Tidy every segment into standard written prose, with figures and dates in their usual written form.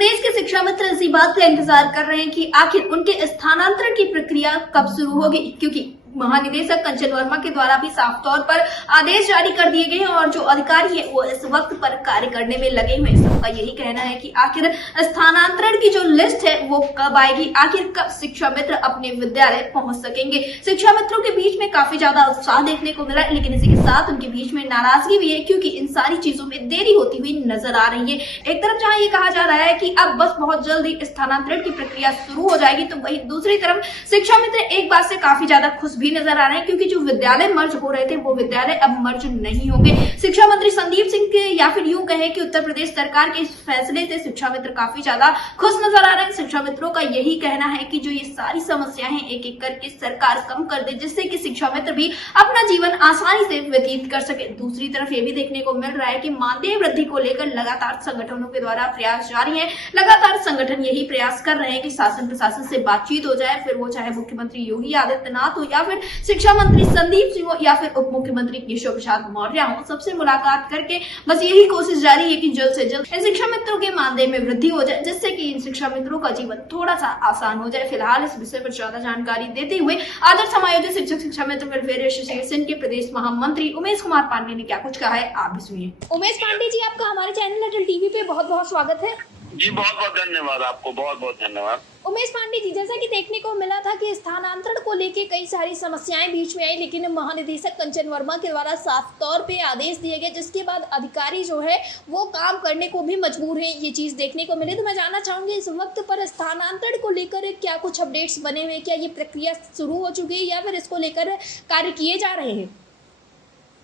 प्रदेश के शिक्षा मित्र इसी बात का इंतजार कर रहे हैं कि आखिर उनके स्थानांतरण की प्रक्रिया कब शुरू होगी, क्योंकि महानिदेशक कंचन वर्मा के द्वारा भी साफ तौर पर आदेश जारी कर दिए गए हैं और जो अधिकारी है वो इस वक्त पर कार्य करने में लगे हुए हैं। सबका यही कहना है कि आखिर स्थानांतरण की जो लिस्ट है वो कब आएगी, आखिर कब शिक्षा मित्र अपने विद्यालय पहुंच सकेंगे। शिक्षा मित्रों के बीच में काफी ज्यादा उत्साह देखने को मिला, लेकिन इसी के साथ उनके बीच में नाराजगी भी है, क्योंकि इन सारी चीजों में देरी होती हुई नजर आ रही है। एक तरफ जहाँ ये कहा जा रहा है कि अब बस बहुत जल्दी स्थानांतरण की प्रक्रिया शुरू हो जाएगी, तो वहीं दूसरी तरफ शिक्षा मित्र एक बात से काफी ज्यादा खुश भी नजर आ रहे हैं, क्योंकि जो विद्यालय मर्ज हो रहे थे वो विद्यालय अब मर्ज नहीं होंगे। शिक्षा मंत्री संदीप सिंह के या फिर यूं कहे कि उत्तर प्रदेश सरकार के इस फैसले से शिक्षा मित्र काफी ज्यादा खुश नजर आ रहे हैं। शिक्षा मित्रों का यही कहना है कि जो ये सारी समस्याएं हैं एक एक करके सरकार कम कर दे, जिससे कि शिक्षा मित्र भी अपना जीवन आसानी से व्यतीत कर सके। दूसरी तरफ ये भी देखने को मिल रहा है कि मानदेय वृद्धि को लेकर लगातार संगठनों के द्वारा प्रयास जारी है। लगातार संगठन यही प्रयास कर रहे हैं कि शासन प्रशासन से बातचीत हो जाए, फिर वो चाहे मुख्यमंत्री योगी आदित्यनाथ हो या फिर शिक्षा मंत्री संदीप सिंह हो या फिर उप मुख्यमंत्री केशव प्रसाद मौर्य हो, सबसे मुलाकात करके बस यही कोशिश जारी है कि जल्द से जल्द इन शिक्षा मित्रों के मानदेय में वृद्धि हो जाए, जिससे कि इन शिक्षा मित्रों का जीवन थोड़ा सा आसान हो जाए। फिलहाल इस विषय पर ज्यादा जानकारी देते हुए आदर्श समायोजित शिक्षक शिक्षा मित्र वेलफेयर एसोसिएशन के प्रदेश महामंत्री उमेश कुमार पांडे ने क्या कुछ कहा है, आप भी सुनिए। उमेश पांडे जी, आपका हमारे चैनल अटल टीवी पे बहुत बहुत स्वागत है। जी बहुत बहुत धन्यवाद, आपको बहुत बहुत धन्यवाद। उमेश पांडे जी, जैसा कि देखने को मिला था कि स्थानांतरण को लेके कई सारी समस्याएं बीच में आई, लेकिन महानिदेशक कंचन वर्मा के द्वारा साफ तौर पे आदेश दिए गए, जिसके बाद अधिकारी जो है वो काम करने को भी मजबूर हैं। ये चीज देखने को मिली, तो मैं जानना चाहूंगी इस वक्त पर स्थानांतरण को लेकर क्या कुछ अपडेट्स बने हुए, क्या ये प्रक्रिया शुरू हो चुकी है या फिर इसको लेकर कार्य किए जा रहे हैं?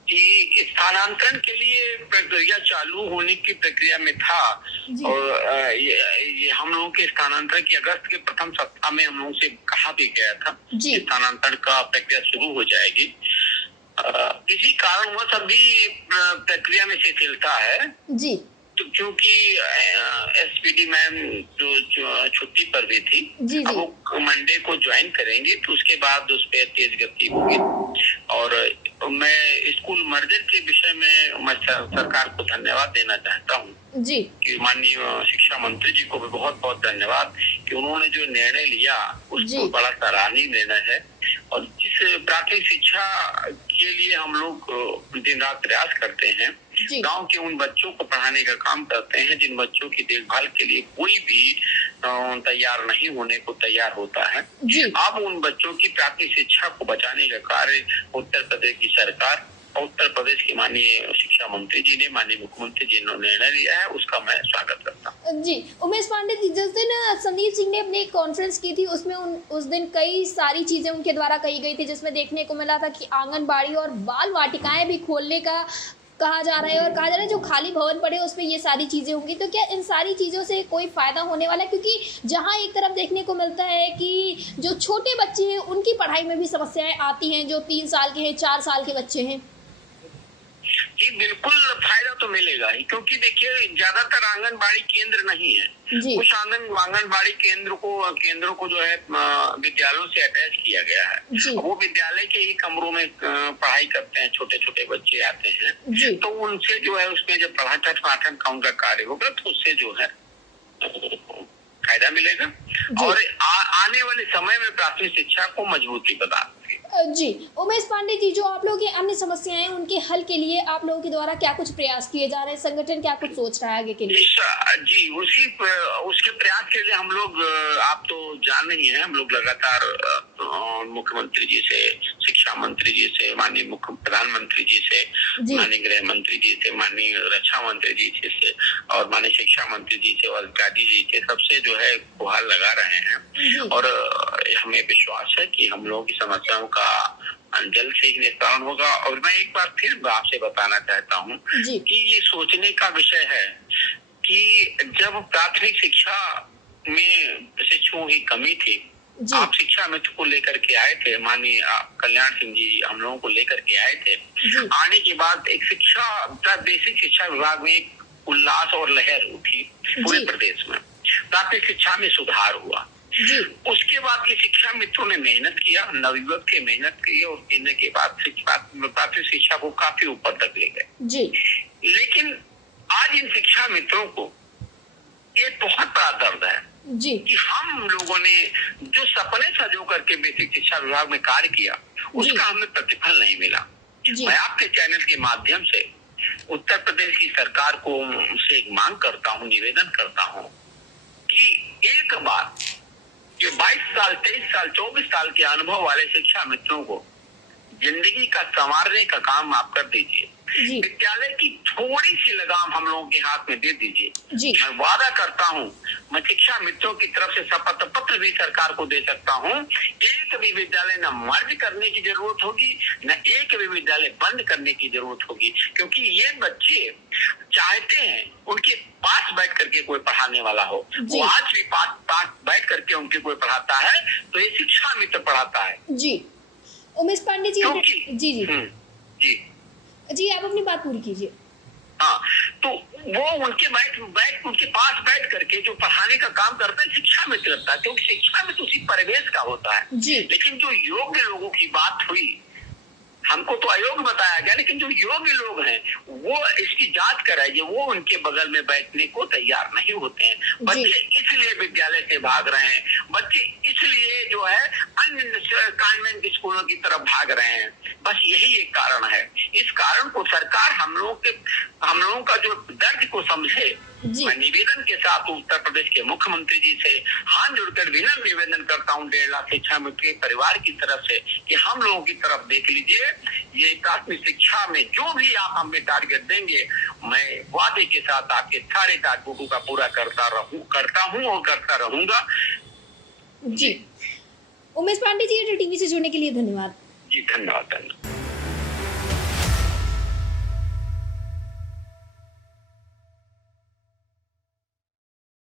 कि स्थानांतरण के लिए प्रक्रिया चालू होने की प्रक्रिया में था और ये हम लोगों के स्थानांतरण की अगस्त के प्रथम सप्ताह में हम लोगों से कहा भी गया था स्थानांतरण का प्रक्रिया शुरू हो जाएगी। किसी कारणवश अभी प्रक्रिया में शिथिलता है जी, तो क्योंकि एसपीडी मैम जो छुट्टी पर भी थी जी, अब वो मंडे को ज्वाइन करेंगे, तो उसके बाद उस पर तेज गति होगी। और मैं स्कूल मर्जर के विषय में मैं सरकार को धन्यवाद देना चाहता हूँ जी, कि माननीय शिक्षा मंत्री जी को भी बहुत बहुत धन्यवाद कि उन्होंने जो निर्णय लिया उसको बड़ा सराहनीय निर्णय है। और जिस प्राथमिक शिक्षा के लिए हम लोग दिन रात प्रयास करते हैं, गांव के उन बच्चों को पढ़ाने का काम करते हैं जिन बच्चों की देखभाल के लिए कोई भी तैयार नहीं होने को तैयार होता है। अब उन बच्चों की प्राथमिक शिक्षा को बचाने का कार्य उत्तर प्रदेश की सरकार, उत्तर प्रदेश के माननीय शिक्षा मंत्री जी ने, माननीय मुख्यमंत्री जी ने निर्णय लिया है, उसका मैं स्वागत करता हूँ जी। उमेश पांडे जी, जिस दिन संदीप सिंह ने अपनी एक कॉन्फ्रेंस की थी उसमें उस दिन कई सारी चीजें उनके द्वारा कही गई थी, जिसमें देखने को मिला था कि आंगनबाड़ी और बाल वाटिकाएं भी खोलने का कहा जा रहा है और कहा जा रहा है जो खाली भवन पड़े उसमें ये सारी चीजें होंगी। तो क्या इन सारी चीजों से कोई फायदा होने वाला है? क्योंकि जहां एक तरफ देखने को मिलता है कि जो छोटे बच्चे हैं उनकी पढ़ाई में भी समस्याएं आती हैं, जो 3 साल के हैं, 4 साल के बच्चे हैं। जी बिल्कुल फायदा तो मिलेगा ही, क्योंकि देखिए ज्यादातर आंगनबाड़ी केंद्र नहीं है, कुछ आंगनबाड़ी केंद्रों को जो है विद्यालयों से अटैच किया गया है। वो विद्यालय के ही कमरों में पढ़ाई करते हैं, छोटे छोटे बच्चे आते हैं, तो उनसे जो है उसमें जब पढ़ाठन पाठन का उनका कार्य होगा तो उससे जो है फायदा मिलेगा और आने वाले समय में प्राथमिक शिक्षा को मजबूती प्रदान जी। उमेश पांडे जी, जो आप लोगों की अन्य समस्याएं हैं उनके हल के लिए आप लोगों के द्वारा क्या कुछ प्रयास किए जा रहे हैं, संगठन क्या कुछ सोच रहा है आगे के लिए? जी उसके प्रयास के लिए हम लोग, आप तो जान रही हैं, हम लोग लगातार मुख्यमंत्री जी से, शिक्षा मंत्री जी से, माननीय प्रधानमंत्री जी से, माननीय गृह मंत्री जी से, माननीय रक्षा मंत्री जी से और माननीय शिक्षा मंत्री जी से और अधिकारी जी से, सबसे जो है गुहार लगा रहे हैं और हमें विश्वास है कि हम लोगों की समस्याओं का जल्द से ही निस्तारण होगा। और मैं एक बार फिर आपसे बताना चाहता हूँ कि ये सोचने का विषय है कि जब प्राथमिक शिक्षा में प्रशिक्षुओं की कमी थी, आप शिक्षा मित्र को लेकर के आए थे, माननीय कल्याण सिंह जी हम लोगों को लेकर के आए थे। आने के बाद एक बेसिक शिक्षा विभाग में एक उल्लास और लहर उठी पूरे प्रदेश में, प्राथमिक शिक्षा में सुधार हुआ। उसके बाद ये शिक्षा मित्रों ने मेहनत किया, नवयुवक के मेहनत की और करने के बाद प्राथमिक शिक्षा को काफी ऊपर तक ले गए। लेकिन आज इन शिक्षा मित्रों को ये बहुत बड़ा दर्द है जी कि हम लोगों ने जो सपने सजो करके बेसिक शिक्षा विभाग में कार्य किया उसका हमें प्रतिफल नहीं मिला। जी मैं आपके चैनल के माध्यम से उत्तर प्रदेश की सरकार को से एक मांग करता हूं, निवेदन करता हूं कि एक बार जो 22 साल 23 साल 24 साल के अनुभव वाले शिक्षा मित्रों को जिंदगी का संवारने का काम आप कर दीजिए। जी विद्यालय की थोड़ी सी लगाम हम लोगों के हाथ में दे दीजिए। जी मैं वादा करता हूं, मैं शिक्षा मित्रों की तरफ से शपथ पत्र भी सरकार को दे सकता हूं। एक भी विद्यालय न मर्ज करने की जरूरत होगी, न एक भी विद्यालय बंद करने की जरूरत होगी, क्योंकि ये बच्चे चाहते हैं उनके पास बैठ करके कोई पढ़ाने वाला हो। वो आज भी पास बैठ करके उनके कोई पढ़ाता है तो ये शिक्षा मित्र पढ़ाता है। जी उमेश पांडे जी क्योंकि जी जी जी जी आप अपनी बात पूरी कीजिए। हाँ, तो वो उनके उनके पास बैठ करके जो पढ़ाने का काम करता है शिक्षा मित्र करता है, क्योंकि शिक्षा में तो उसी परिवेश का होता है। जी लेकिन जो योग्य लोगों की बात हुई, हमको तो अयोग्य बताया गया, लेकिन जो योग्य लोग हैं वो इसकी जांच कराइए, वो उनके बगल में बैठने को तैयार नहीं होते हैं। बच्चे इसलिए विद्यालय से भाग रहे हैं, बच्चे इसलिए जो है अन्य कॉन्वेंट स्कूलों की तरफ भाग रहे हैं। बस यही एक कारण है। इस कारण को सरकार हम लोगों का जो दर्द को समझे। मैं निवेदन के साथ उत्तर प्रदेश के मुख्यमंत्री जी से हाथ जोड़कर विनम्र निवेदन करता हूँ 1.5 लाख शिक्षा मित्र के परिवार की तरफ से कि हम लोगों की तरफ देख लीजिए, ये प्राथमिक शिक्षा में जो भी आप हमें टारगेट देंगे, मैं वादे के साथ आपके सारे टारगेटों का पूरा करता हूँ और करता रहूंगा। जी उमेश पांडे जी टीवी से जुड़ने के लिए धन्यवाद। जी धन्यवाद।